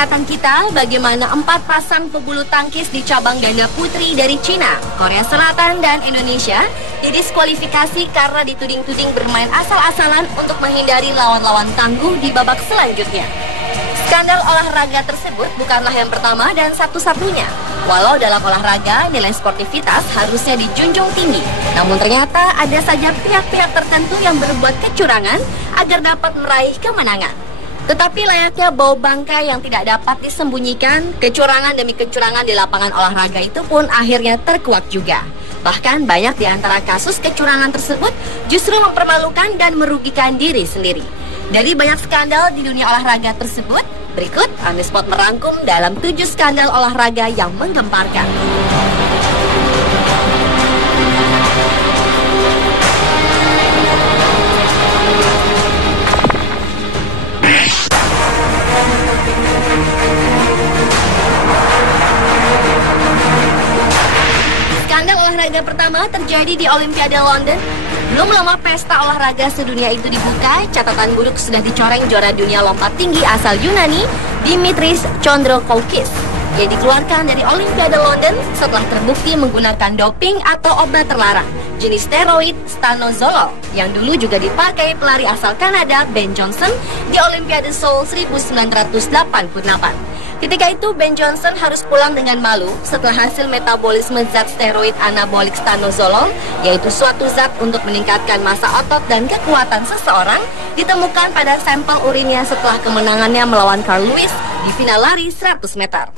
ingatan kita bagaimana 4 pasang pebulu tangkis di cabang ganda putri dari Cina, Korea Selatan, dan Indonesia didiskualifikasi karena dituding-tuding bermain asal-asalan untuk menghindari lawan-lawan tangguh di babak selanjutnya. Skandal olahraga tersebut bukanlah yang pertama dan satu-satunya. Walau dalam olahraga nilai sportivitas harusnya dijunjung tinggi, namun ternyata ada saja pihak-pihak tertentu yang berbuat kecurangan agar dapat meraih kemenangan. Tetapi layaknya bau bangkai yang tidak dapat disembunyikan, kecurangan demi kecurangan di lapangan olahraga itu pun akhirnya terkuak juga. Bahkan banyak di antara kasus kecurangan tersebut justru mempermalukan dan merugikan diri sendiri. Dari banyak skandal di dunia olahraga tersebut, berikut Anispot merangkum dalam 7 skandal olahraga yang menggemparkan. Skandal olahraga pertama terjadi di Olimpiade London. Belum lama pesta olahraga sedunia itu dibuka, catatan buruk sudah dicoreng juara dunia lompat tinggi asal Yunani, Dimitris Chondrokoukis. Ia dikeluarkan dari Olimpiade London setelah terbukti menggunakan doping atau obat terlarang, jenis steroid stanozolol, yang dulu juga dipakai pelari asal Kanada Ben Johnson di Olimpiade Seoul 1988. Ketika itu, Ben Johnson harus pulang dengan malu setelah hasil metabolisme zat steroid anabolik stanozolol, yaitu suatu zat untuk meningkatkan massa otot dan kekuatan seseorang, ditemukan pada sampel urinnya setelah kemenangannya melawan Carl Lewis di final lari 100 meter.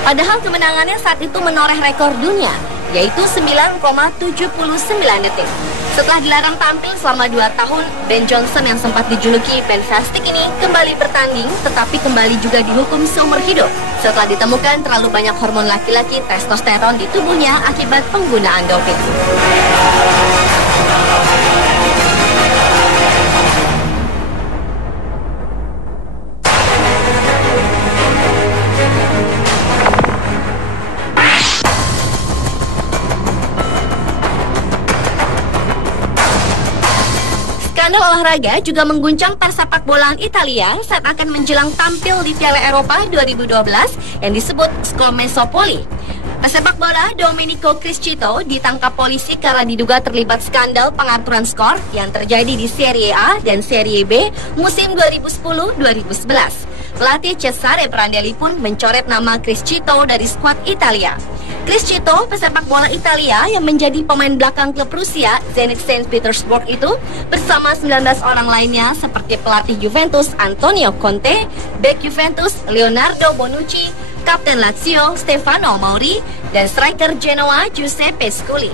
Padahal kemenangannya saat itu menoreh rekor dunia, yaitu 9,79 detik. Setelah dilarang tampil selama 2 tahun, Ben Johnson yang sempat dijuluki Ben Fastic ini kembali bertanding, tetapi kembali juga dihukum seumur hidup setelah ditemukan terlalu banyak hormon laki-laki testosteron di tubuhnya akibat penggunaan doping. Skandal olahraga juga mengguncang persepak bolaan Italia saat akan menjelang tampil di Piala Eropa 2012 yang disebut Scomesopoli. Pesepak bola Domenico Criscito ditangkap polisi karena diduga terlibat skandal pengaturan skor yang terjadi di Serie A dan Serie B musim 2010-2011. Pelatih Cesare Prandelli pun mencoret nama Criscito dari skuad Italia. Criscito, pesepak bola Italia yang menjadi pemain belakang klub Rusia Zenit Saint Petersburg itu, bersama 19 orang lainnya seperti pelatih Juventus Antonio Conte, bek Juventus Leonardo Bonucci, kapten Lazio Stefano Mauri, dan striker Genoa Giuseppe Scully,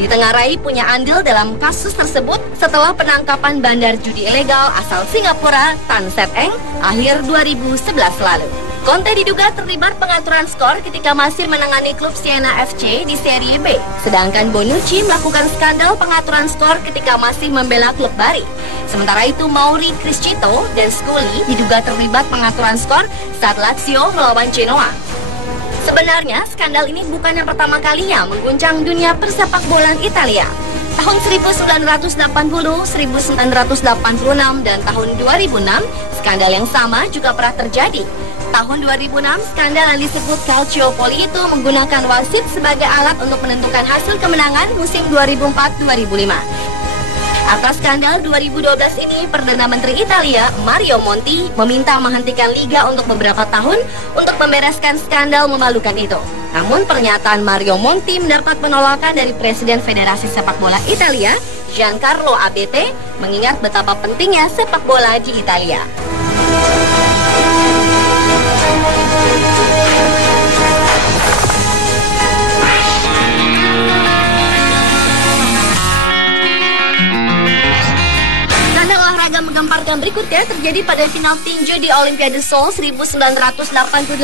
ditengarai punya andil dalam kasus tersebut setelah penangkapan bandar judi ilegal asal Singapura Tan Set Eng akhir 2011 lalu. Conte diduga terlibat pengaturan skor ketika masih menangani klub Siena FC di Serie B. Sedangkan Bonucci melakukan skandal pengaturan skor ketika masih membela klub Bari. Sementara itu Mauri, Criscito, dan Scully diduga terlibat pengaturan skor saat Lazio melawan Genoa. Sebenarnya skandal ini bukan yang pertama kalinya mengguncang dunia persepak bolaan Italia. Tahun 1980, 1986, dan tahun 2006, skandal yang sama juga pernah terjadi. Tahun 2006, skandal yang disebut Calciopoli itu menggunakan wasit sebagai alat untuk menentukan hasil kemenangan musim 2004-2005. Atas skandal 2012 ini, Perdana Menteri Italia, Mario Monti, meminta menghentikan liga untuk beberapa tahun untuk membereskan skandal memalukan itu. Namun pernyataan Mario Monti mendapat penolakan dari Presiden Federasi Sepak Bola Italia, Giancarlo Abete, mengingat betapa pentingnya sepak bola di Italia. Menggemparkan berikutnya terjadi pada final tinju di Olimpiade Seoul 1988.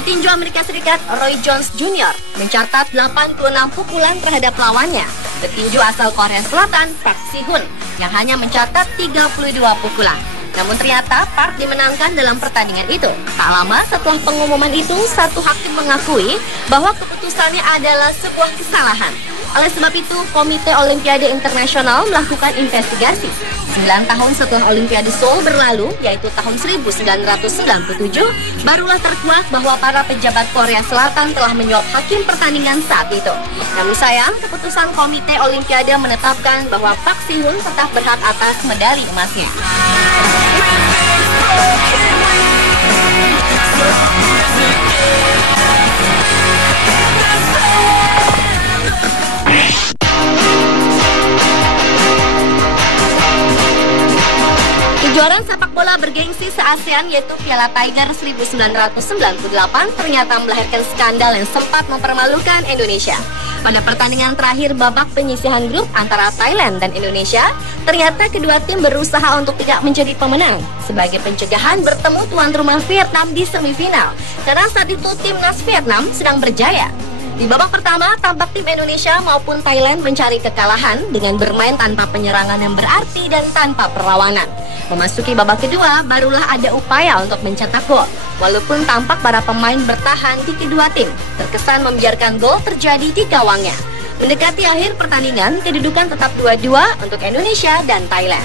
Petinju Amerika Serikat Roy Jones Jr. mencatat 86 pukulan terhadap lawannya, petinju asal Korea Selatan Park Si-hun yang hanya mencatat 32 pukulan. Namun ternyata Park dimenangkan dalam pertandingan itu. Tak lama setelah pengumuman itu, satu hakim mengakui bahwa keputusannya adalah sebuah kesalahan. Oleh sebab itu, Komite Olimpiade Internasional melakukan investigasi. 9 tahun setelah Olimpiade Seoul berlalu, yaitu tahun 1997, barulah terkuak bahwa para pejabat Korea Selatan telah menyuap hakim pertandingan saat itu. Namun sayang, keputusan Komite Olimpiade menetapkan bahwa Park Si-hoon tetap berhak atas medali emasnya. Kejuaraan sepak bola bergengsi se-ASEAN yaitu Piala Tiger 1998 ternyata melahirkan skandal yang sempat mempermalukan Indonesia. Pada pertandingan terakhir babak penyisihan grup antara Thailand dan Indonesia, ternyata kedua tim berusaha untuk tidak menjadi pemenang sebagai pencegahan bertemu tuan rumah Vietnam di semifinal. Karena saat itu timnas Vietnam sedang berjaya. Di babak pertama, tampak tim Indonesia maupun Thailand mencari kekalahan dengan bermain tanpa penyerangan yang berarti dan tanpa perlawanan. Memasuki babak kedua, barulah ada upaya untuk mencetak gol. Walaupun tampak para pemain bertahan di kedua tim, terkesan membiarkan gol terjadi di gawangnya. Mendekati akhir pertandingan, kedudukan tetap 2-2 untuk Indonesia dan Thailand.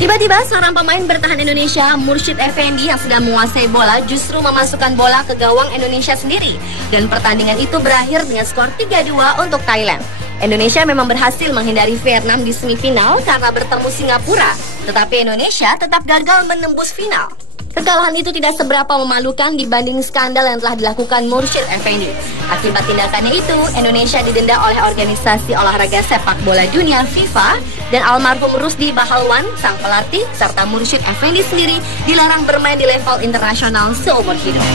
Tiba-tiba seorang pemain bertahan Indonesia, Mursyid Effendi yang sedang menguasai bola justru memasukkan bola ke gawang Indonesia sendiri. Dan pertandingan itu berakhir dengan skor 3-2 untuk Thailand. Indonesia memang berhasil menghindari Vietnam di semifinal karena bertemu Singapura. Tetapi Indonesia tetap gagal menembus final. Kekalahan itu tidak seberapa memalukan dibanding skandal yang telah dilakukan Mursyid Effendi. Akibat tindakannya itu, Indonesia didenda oleh organisasi olahraga sepak bola dunia FIFA dan almarhum Rusdi Bahalwan, sang pelatih, serta Mursyid Effendi sendiri dilarang bermain di level internasional seumur hidup.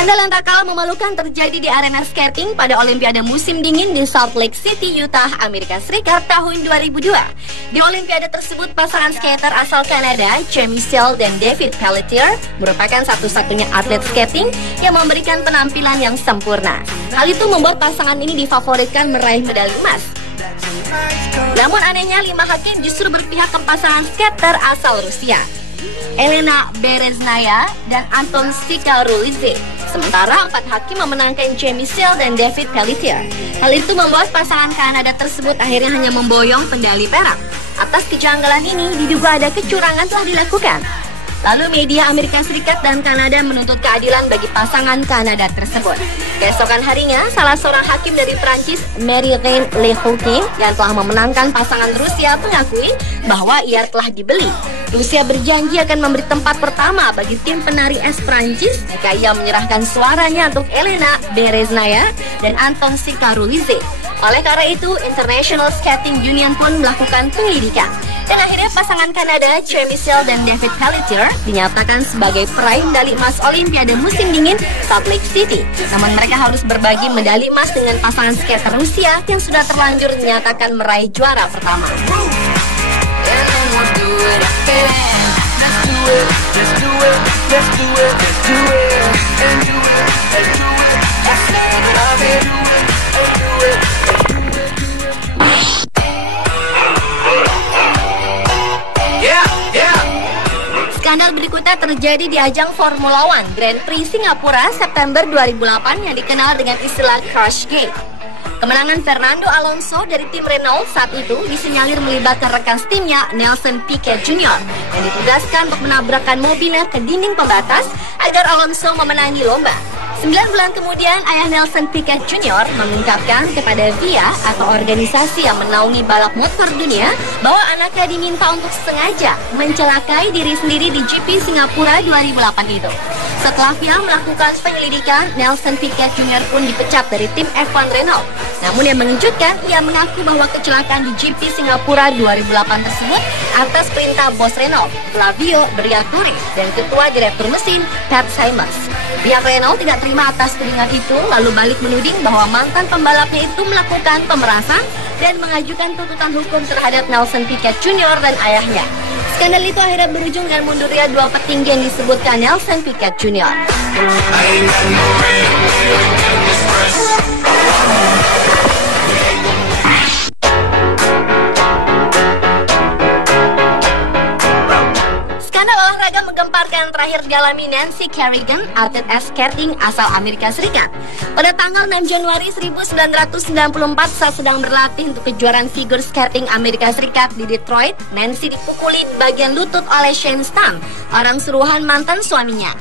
Skandal yang tak kalah memalukan terjadi di arena skating pada Olimpiade musim dingin di Salt Lake City, Utah, Amerika Serikat tahun 2002. Di Olimpiade tersebut, pasangan skater asal Kanada, Jamie Seal dan David Pelletier, merupakan satu-satunya atlet skating yang memberikan penampilan yang sempurna. Hal itu membuat pasangan ini difavoritkan meraih medali emas. Namun anehnya, 5 hakim justru berpihak ke pasangan skater asal Rusia, Elena Bereznaya dan Anton Stikarulidze. Sementara 4 hakim memenangkan Jamie Seal dan David Pelletier. Hal itu membuat pasangan Kanada tersebut akhirnya hanya memboyong medali perak. Atas kejanggalan ini diduga ada kecurangan telah dilakukan. Lalu media Amerika Serikat dan Kanada menuntut keadilan bagi pasangan Kanada tersebut. Keesokan harinya, salah seorang hakim dari Prancis, Marie-Reine Lehoutier, yang telah memenangkan pasangan Rusia mengakui bahwa ia telah dibeli. Rusia berjanji akan memberi tempat pertama bagi tim penari es Prancis jika ia menyerahkan suaranya untuk Elena Bereznaya dan Anton Stikarulidze. Oleh karena itu, International Skating Union pun melakukan penyelidikan. Dan akhirnya pasangan Kanada, Jamie Seal dan David Pelletier dinyatakan sebagai peraih medali emas Olimpiade musim dingin Salt Lake City. Namun mereka harus berbagi medali emas dengan pasangan skater Rusia yang sudah terlanjur dinyatakan meraih juara pertama. Skandal berikutnya terjadi di ajang Formula One Grand Prix Singapura September 2008 yang dikenal dengan istilah Crash Gate. Kemenangan Fernando Alonso dari tim Renault saat itu disinyalir melibatkan rekan timnya Nelson Piquet Jr. yang ditugaskan untuk menabrakkan mobilnya ke dinding pembatas agar Alonso memenangi lomba. 9 bulan kemudian, ayah Nelson Piquet Jr. mengungkapkan kepada FIA atau organisasi yang menaungi balap motor dunia bahwa anaknya diminta untuk sengaja mencelakai diri sendiri di GP Singapura 2008 itu. Setelah FIA melakukan penyelidikan, Nelson Piquet Jr. pun dipecat dari tim F1 Renault. Namun yang mengejutkan, ia mengaku bahwa kecelakaan di GP Singapura 2008 tersebut atas perintah bos Renault, Flavio Briatore, dan ketua direktur mesin, Pat Symonds. Pihak Renault tidak terima atas tudingan itu, lalu balik menuding bahwa mantan pembalapnya itu melakukan pemerasan dan mengajukan tuntutan hukum terhadap Nelson Piquet Jr. dan ayahnya. Skandal itu akhirnya berujung dengan mundurnya dua petinggi yang disebutkan Nelson Piquet Jr. Skandal olahraga menggemparkan yang terakhir dialami Nancy Kerrigan, atlet ice skating asal Amerika Serikat. Pada tanggal 6 Januari 1994 saat sedang berlatih untuk kejuaraan figure skating Amerika Serikat di Detroit, Nancy dipukuli di bagian lutut oleh Shane Stam, orang suruhan mantan suaminya.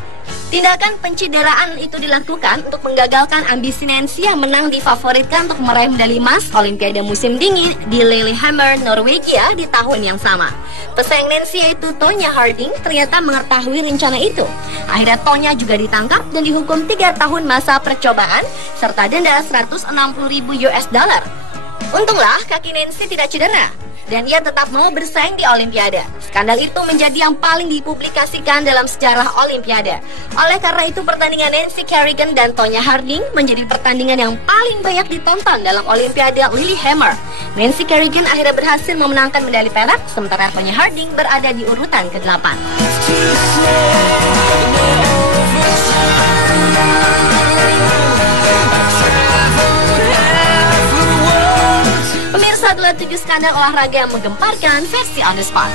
Tindakan pencideraan itu dilakukan untuk menggagalkan ambisi Nancy yang menang difavoritkan untuk meraih medali emas Olimpiade musim dingin di Lillehammer, Norwegia di tahun yang sama. Pesaing Nancy yaitu Tonya Harding ternyata mengetahui rencana itu. Akhirnya Tonya juga ditangkap dan dihukum 3 tahun masa percobaan serta denda 160.000 US dollar. Untunglah kaki Nancy tidak cedera dan ia tetap mau bersaing di Olimpiade. Skandal itu menjadi yang paling dipublikasikan dalam sejarah Olimpiade. Oleh karena itu pertandingan Nancy Kerrigan dan Tonya Harding menjadi pertandingan yang paling banyak ditonton dalam Olimpiade Lillehammer. Nancy Kerrigan akhirnya berhasil memenangkan medali perak, sementara Tonya Harding berada di urutan ke-8. Pemirsa, adalah 7 skandal olahraga yang menggemparkan versi On The Spot.